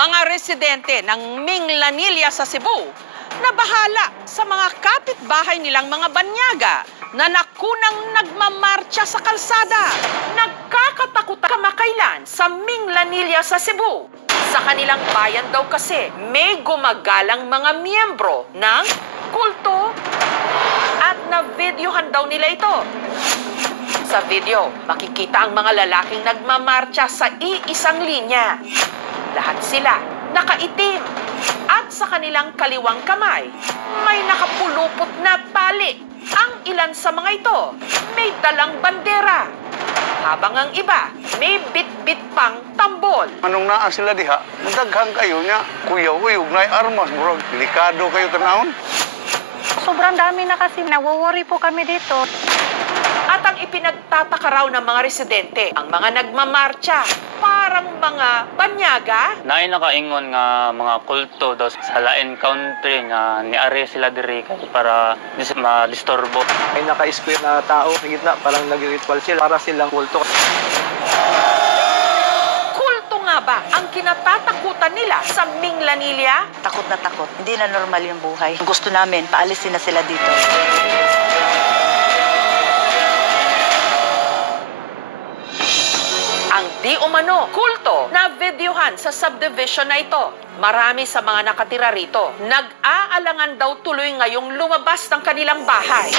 Mga residente ng Minglanilla sa Cebu na bahala sa mga kapitbahay nilang mga banyaga na nakunang nagmamarcha sa kalsada. Nagkakatakutan kamakailan sa Minglanilla sa Cebu. Sa kanilang bayan daw kasi may gumagalang mga miyembro ng kulto at na-videohan daw nila ito. Sa video, makikita ang mga lalaking nagmamarcha sa iisang linya. Lahat sila nakaitim at sa kanilang kaliwang kamay may nakapulupot na tali. Ang ilan sa mga ito may dalang bandera, habang ang iba may bit-bit pang tambol. Anong naa sila diha? Daghang kayo niya, kuyaw-uyog na armas, murag delikado kayo tanawon. Sobrang dami na kasi, nawo-worry po kami dito. At ang ipinagtataka raw ng mga residente, ang mga nagmamarcha, parang mga banyaga. Naay nakaingon nga mga kulto daw sa lain country nga niari sila diri para ma-disturbo. May naka-square na tao sa gitna, parang nag-ritual sila para silang kulto. Kulto nga ba ang kinatatakutan nila sa Minglanilla? Takot na takot. Hindi na normal yung buhay. Gusto namin, paalisin na sila dito. Ang di umano kulto na videohan sa subdivision na ito. Marami sa mga nakatira rito, nag-aalangan daw tuloy ngayong lumabas ng kanilang bahay.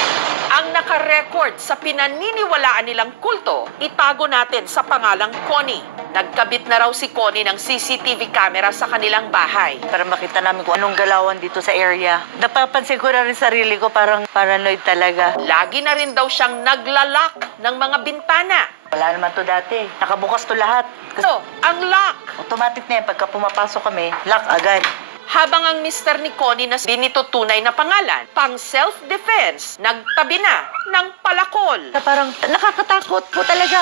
Ang nakarecord sa pinaniniwalaan nilang kulto, itago natin sa pangalang Connie. Nagkabit na raw si Connie ng CCTV camera sa kanilang bahay. Para makita namin kung anong galawan dito sa area. Napapansin ko na rin sarili ko, parang paranoid talaga. Lagi na rin daw siyang naglalak ng mga bintana. Wala naman to dati. Nakabukas to lahat. So, ang lock. Automatic na yan. Pagka pumapasok kami, lock agad. Habang ang mister ni Connie na binito tunay na pangalan, pang self-defense, nagtabi na ng palakol. Parang nakakatakot po talaga.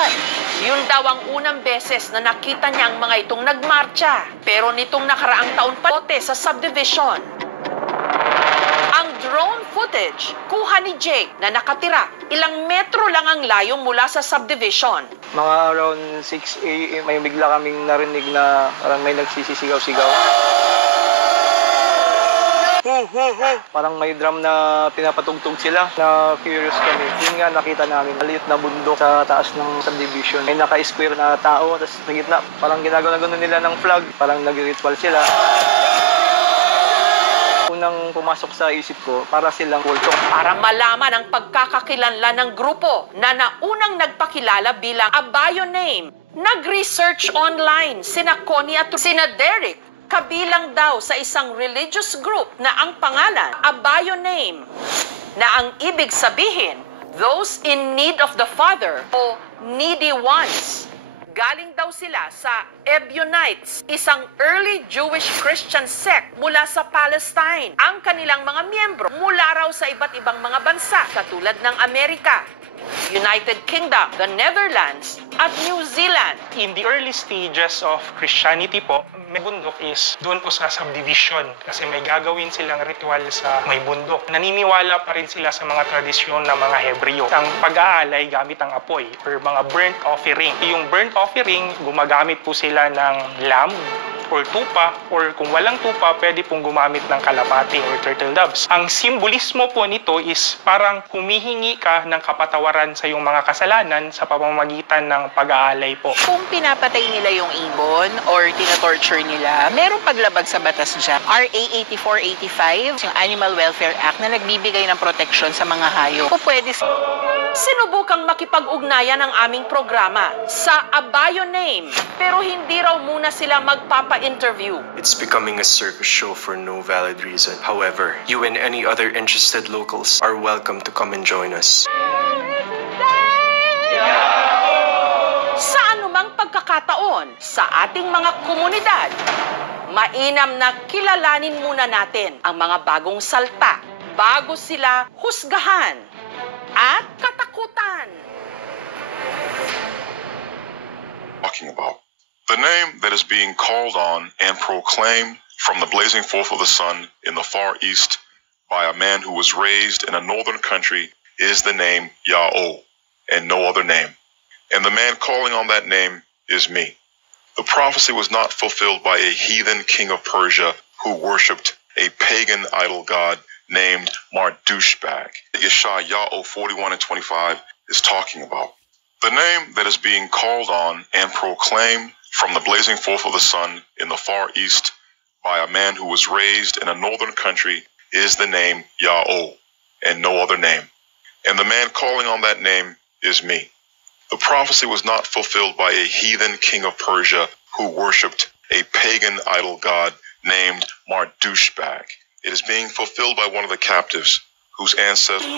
Yun daw ang unang beses na nakita niya ang mga itong nagmarcha. Pero nitong nakaraang taon pa sa subdivision. Ang drone footage, kuha ni Jake na nakatira. Ilang metro lang ang layo mula sa subdivision. Mga around 6 a.m. may bigla kaming narinig na parang may nagsisisigaw-sigaw. Parang may drum na pinapatugtog sila. Na curious kami. Yun nga nakita namin. Maliit na bundok sa taas ng subdivision. May naka-square na tao. Tapos sa gitna, parang ginagawa nila ng flag. Parang nag-ritual sila. Unang pumasok sa isip ko, para silang kulto. Para malaman ang pagkakakilanlan ng grupo na naunang nagpakilala bilang Abayo Name. Nag-research online sina Connie at sina Derek. Kabilang daw sa isang religious group na ang pangalan, Abayo Name, na ang ibig sabihin, those in need of the Father o needy ones. Galing daw sila sa Ebionites, isang early Jewish Christian sect mula sa Palestine. Ang kanilang mga miyembro mula raw sa iba't ibang mga bansa katulad ng Amerika, United Kingdom, the Netherlands, at New Zealand. In the early stages of Christianity po, may bundok is doon po sa subdivision kasi may gagawin silang ritual sa may bundok. Naniniwala pa rin sila sa mga tradisyon ng mga Hebreo. Ang pag-aalay gamit ang apoy or mga burnt offering. Yung burnt offering, gumagamit po sila ng lamb or tupa, or kung walang tupa, pwede pong gumamit ng kalapati or turtle doves. Ang simbolismo po nito is parang humihingi ka ng kapatawaran sa iyong mga kasalanan sa pamamagitan ng pag-aalay po. Kung pinapatay nila yung ibon or tinatorture nila, merong paglabag sa batas dyan. RA 8485, yung Animal Welfare Act na nagbibigay ng proteksyon sa mga hayop. O pwede Sinubukang makipag-ugnayan ang aming programa sa Abayo Name, pero hindi raw muna sila magpapa-interview. It's becoming a circus show for no valid reason. However, you and any other interested locals are welcome to come and join us. Sa anumang pagkakataon sa ating mga komunidad, mainam na kilalanin muna natin ang mga bagong salta bago sila husgahan at katakutan. Talking about the name that is being called on and proclaimed from the blazing forth of the sun in the far east by a man who was raised in a northern country is the name Yahweh and no other name. And the man calling on that name is me, The prophecy was not fulfilled by a heathen king of Persia who worshipped a pagan idol god named Mardukshag. Yeshayahu 41 and 25 is talking about. The name that is being called on and proclaimed from the blazing forth of the sun in the far east by a man who was raised in a northern country is the name Yahweh, and no other name. And the man calling on that name is me. The prophecy was not fulfilled by a heathen king of Persia who worshipped a pagan idol god named Mardukshag. It is being fulfilled by one of the captives whose ancestors